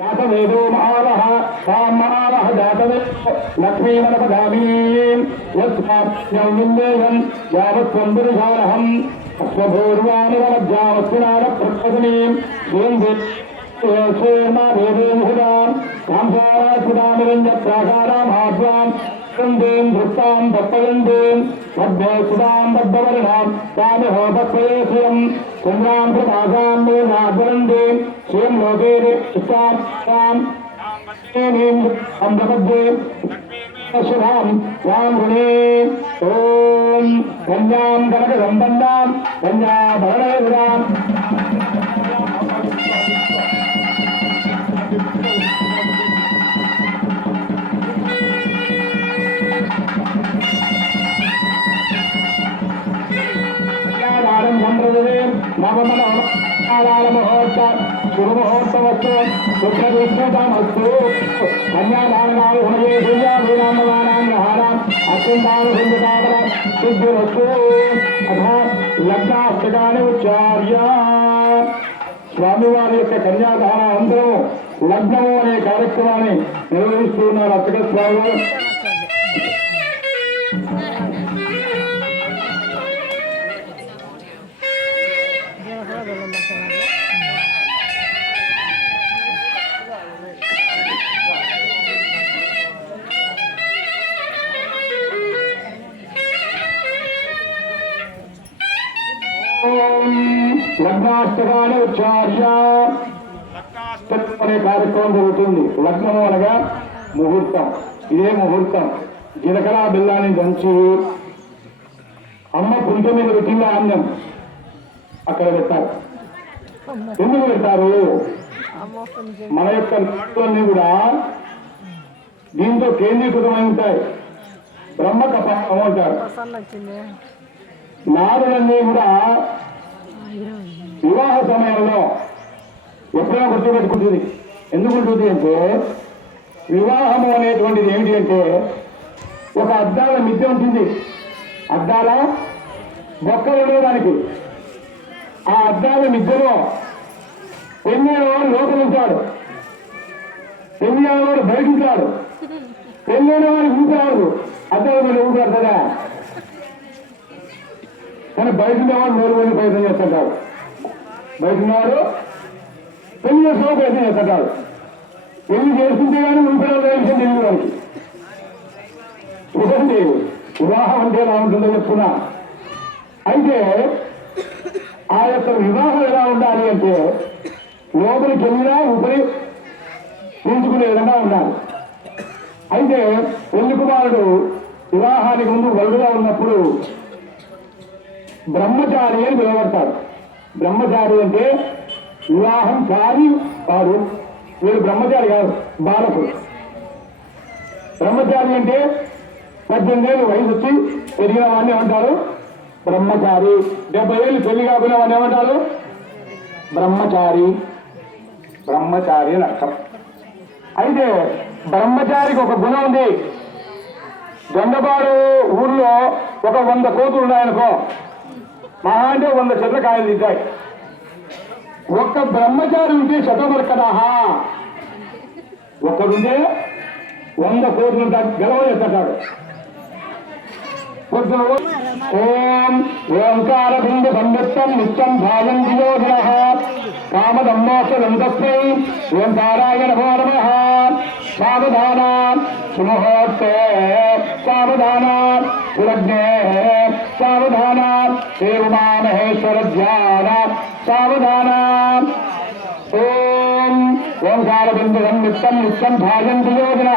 జాతవేదో మహావహ తాం మహావహ జాతవేదో లక్ష్మీమనపదామీం యస్మాప్యం యావత్వం పురుషారహం అశ్వభూర్వానువలజ్జావస్సునార ప్రపదనీం శ్రీం ేమావేదోముహుదాం కాంసారాసుదామిరంజత్రాకారామాద్వాం ృందేం దృష్టాం దప్పయందేం పద్మే సుదాం దద్దవర్ణాం తామిహో దప్పయేశ్యం చంద్రాం ప్రకాశాం మేనాభరందేం శ్రియం లోకే చిత్తాం అమృపద్దే శుభాం వాం గుణే ఓం కన్యాం కనక సంబంధాం సంప్రదే మమ మన కాలాల ముహూర్త శుభముహూర్తవస్తు శుభ్రదీక్షమస్తు కన్యాదానాలు హృదయ దివ్యాభిరామవానాం గ్రహాణం అత్యంతాను సిద్ధిరస్తు అథ లగ్నాష్టకాన్ని ఉచ్చార్య స్వామివారి యొక్క కన్యాదాన అనంతరం లగ్నము అనే కార్యక్రమాన్ని నిర్వహిస్తున్నారు అక్కడ స్వామి లగ్నాష్టకాన్ని ఉచ్చార్య అనే కార్యక్రమం జరుగుతుంది. లగ్నము అనగా ముహూర్తం. ఇదే ముహూర్తం. జీలకర్ర బెల్లాన్ని దంచి అమ్మ పుంజ మీద పెట్టింది ఆన్యం అక్కడ పెట్టారు. ఎందుకు పెట్టారు? మన యొక్క నృత్యాన్ని కూడా దీంతో కేంద్రీకృతమై ఉంటాయి. బ్రహ్మ కపాలం అంటారు. నారులన్నీ కూడా వివాహ సమయంలో ఎప్పుడైనా గుర్తుపెట్టుకుంటుంది ఎందుకు ఉంటుంది అంటే వివాహము అనేటువంటిది ఏమిటి అంటే ఒక అద్దాల మిద్దె ఉంటుంది. అద్దాల బొక్కలు ఉండేదానికి. ఆ అద్దాల మిద్దెలో పెళ్ళివాడు లోపల ఉంటాడు పెళ్ళివాడు బయట ఉంటాడు పెళ్ళైన వాడు ఊపిరాడు అద్దాల మీద ఊపిరాడు కదా. కానీ బయట ఉండేవాడు నోరు వెళ్ళి ప్రయత్నం చేస్తుంటాడు బయట పెళ్ళి చేసుకో ప్రయత్నం చేస్తారు పెళ్ళి చేసుకుంటే కానీ ఊపిరాలు విషయం తెలియదు వారికి చూడండి వివాహం అంటే ఎలా ఉంటుందో చెప్తున్నా అయితే ఆ యొక్క వివాహం ఎలా ఉండాలి అంటే లోపలికి వెళ్ళినా ఉపరి పీల్చుకునే విధంగా ఉండాలి. అయితే పెళ్ళి కుమారుడు వివాహానికి ముందు వరుడుగా ఉన్నప్పుడు బ్రహ్మచారి అని పిలువబడతాడు. బ్రహ్మచారి అంటే వివాహం చారి వారు వీడు బ్రహ్మచారి కాదు బాలకుడు. బ్రహ్మచారి అంటే పద్దెనిమిది ఏళ్ళు వయసు వచ్చి పెరిగిన వాడిని ఏమంటారు? బ్రహ్మచారి. డెబ్బై ఏళ్ళు పెళ్ళి కాకుండా వాడిని ఏమంటారు? బ్రహ్మచారి. బ్రహ్మచారి అని అర్థం. అయితే బ్రహ్మచారికి ఒక గుణం ఉంది. దొండపాడు ఊర్లో ఒక వంద కోతులు ఉన్నాయనుకో మహా అంటే వంద చెట్ల కాయలు తింటాయి ఒక్క బ్రహ్మచారి ఉంటే శతమర్కదాహా ఒక్కడుంటే వంద కోట్లు గెలవలేస్తాడు ఓం ఓంకార బిందు సంయుక్తం నిత్యం భాగం వియోజన. ఓంకారాయ నమో నమ సుముహూర్తే సులగ్నే శ్రీ ఉమామహేశ్వర ధ్యాన సావధాన. ఓం ఓంకార బిందు సంయుక్తం నిత్యం భాగం వియోజన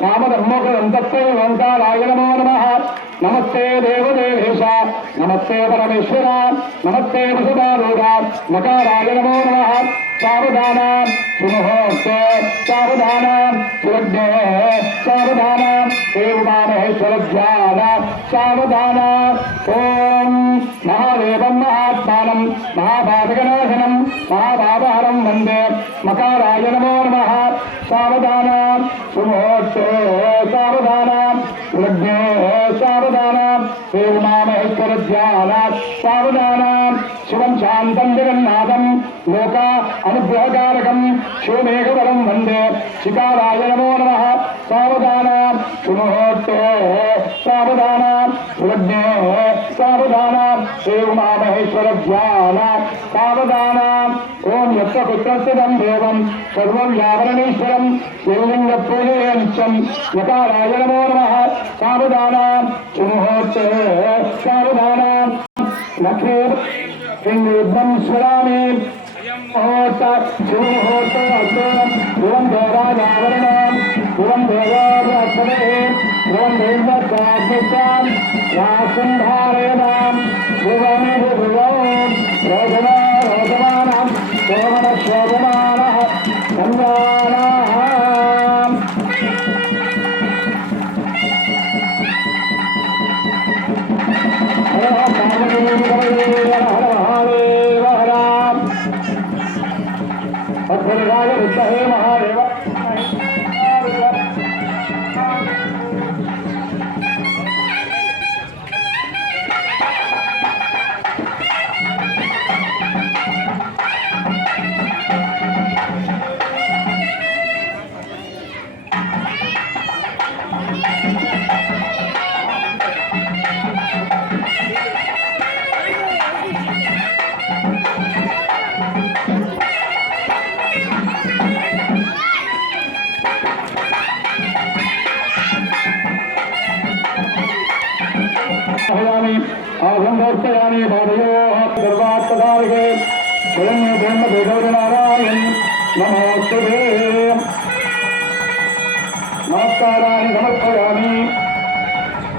కామధర్మోకరంతత్వై ఓంకారాయ నమో నమ. నమస్తే దేవదేవేశ నమస్తే పరమేశ్వర నమస్తే వసుదారూఢ నకారాయ నమో నమ. సావధాన సుమహోస్తే సావధాన సులగ్నే సావధాన దేవమామహేశ్వర ధ్యాన సావధాన. ఓం మహాదేవం మహాత్మానం మహాపాతకనాశనం మహాపాపహరం వందే మకారాయ నమో నమ. సావధాన సుమహోస్తే సావధాన లగ్నే సావధాన. దేవమామహేశ్వర ధ్యాన సావధాన శివం శాంతం జగన్నాథం లోక అనుగ్రహకారకం శివమేఘవరం వందే శికారాయ నమో నమ సావధాన సుముహూర్తే సావధాన సులగ్నే సావధాన శ్రీ ఉమామహేశ్వర ధ్యాన సావధాన ఓం యత్ర పుత్రస్థితం దేవం సర్వం యావరణీశ్వరం శివలింగ పూజయంచం యకారాయ నమో నమ సావధాన సుముహూర్తే సావధాన లక్ష్మీ సింగుద్ధం స్మరామి ముహూర్త సుముహూర్త శివం దేవాదావరణ శివం దేవాభ్యర్థనే శివం राधेश्याम रासंधारे नाम भुवने भुवन मता समे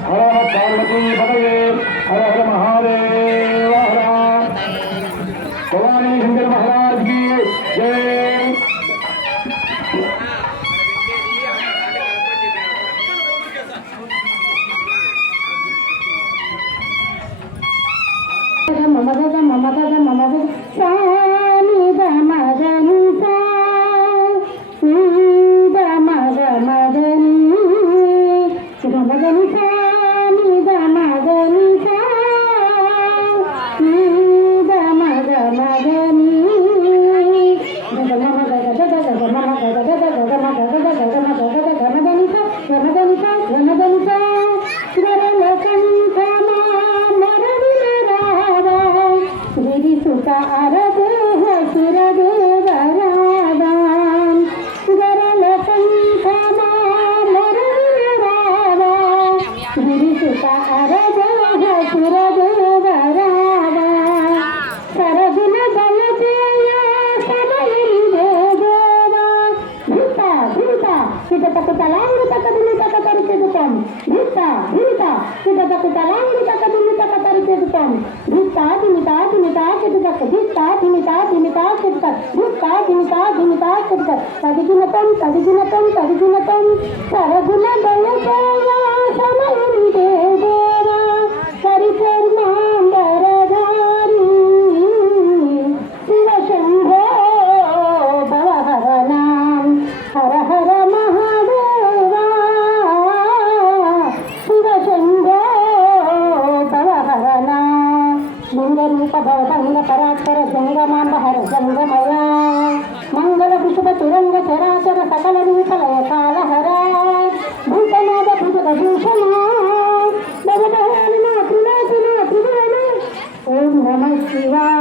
हर पारे हर చెదుతక భూత దిమిత దిమిత చెదుతక తదిగినతం తదిగినతం తదిగినతం సరగుణ బలజయ సమలిదే గోపాలహర భూతనాథ భూషణ భగవాన్ ఓం నమ శివాయ